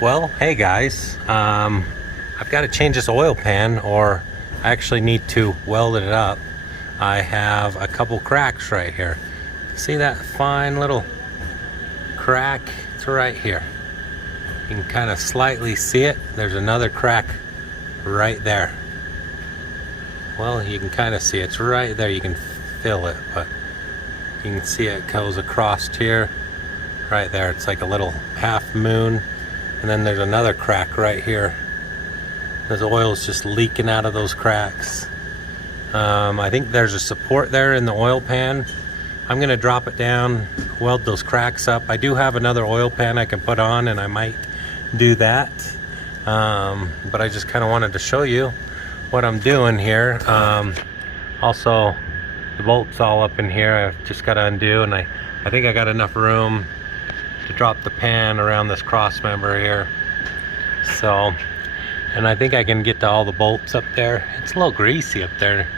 Well, hey guys, I've got to change this oil pan, or I actually need to weld it up. I have a couple cracks right here. See that fine little crack? It's right here. You can kind of slightly see it. There's another crack right there. Well, you can kind of see it's right there. You can feel it, but you can see it goes across here, right there. It's like a little half moon. And then there's another crack right here. This oil is just leaking out of those cracks. I think there's a support there in the oil pan. I'm gonna drop it down, weld those cracks up. I do have another oil pan I can put on, and I might do that. But I just kind of wanted to show you what I'm doing here. Also, the bolt's all up in here. I've just got to undo, and I think I got enough room to drop the pan around this cross member here. So, and I think I can get to all the bolts up there. It's a little greasy up there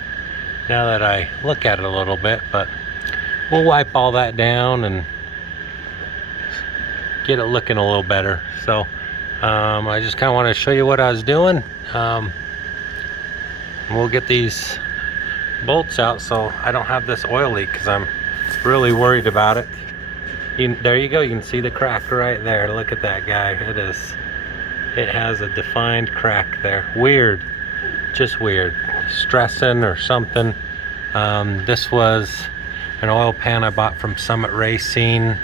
now that I look at it a little bit, but we'll wipe all that down and get it looking a little better. So I just kind of want to show you what I was doing. We'll get these bolts out so I don't have this oil leak, because I'm really worried about it. There you go, you can see the crack right there. Look at that, guy. It has a defined crack there. Weird, just weird. Stressing or something. This was an oil pan I bought from Summit Racing.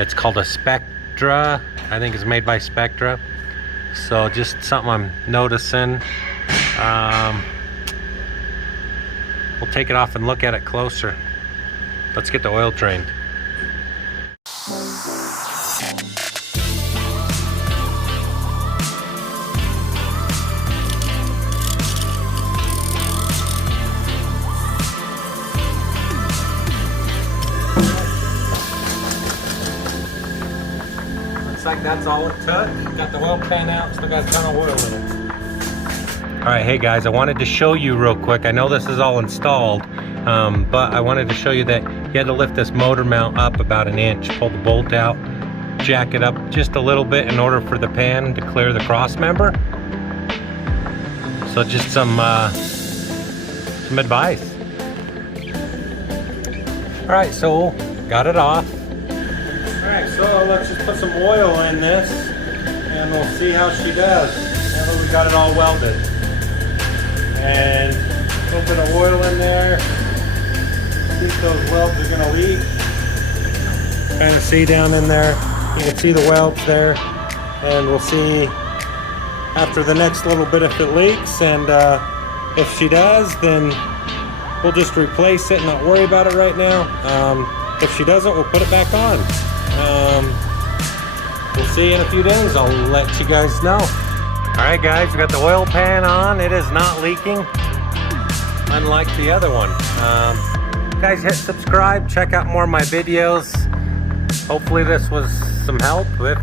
It's called a Spectra. I think it's made by Spectra. So just something I'm noticing. We'll take it off and look at it closer. Let's get the oil drained. Like that's all it took. Got the oil pan out, still got a ton of oil in it. All right, hey guys, I wanted to show you real quick. I know this is all installed, but I wanted to show you that you had to lift this motor mount up about an inch, pull the bolt out, jack it up just a little bit in order for the pan to clear the cross member. So just some advice. All right, so got it off. Alright, so let's just put some oil in this and we'll see how she does now that we got it all welded. And a little bit of oil in there. I think those welds are going to leak. Kind of see down in there. You can see the welds there. And we'll see after the next little bit if it leaks. And if she does, then we'll just replace it and not worry about it right now. If she doesn't, we'll put it back on. We'll see in a few days. I'll let you guys know. Alright guys, we got the oil pan on. It is not leaking, unlike the other one. Guys, hit subscribe, check out more of my videos. Hopefully this was some help. If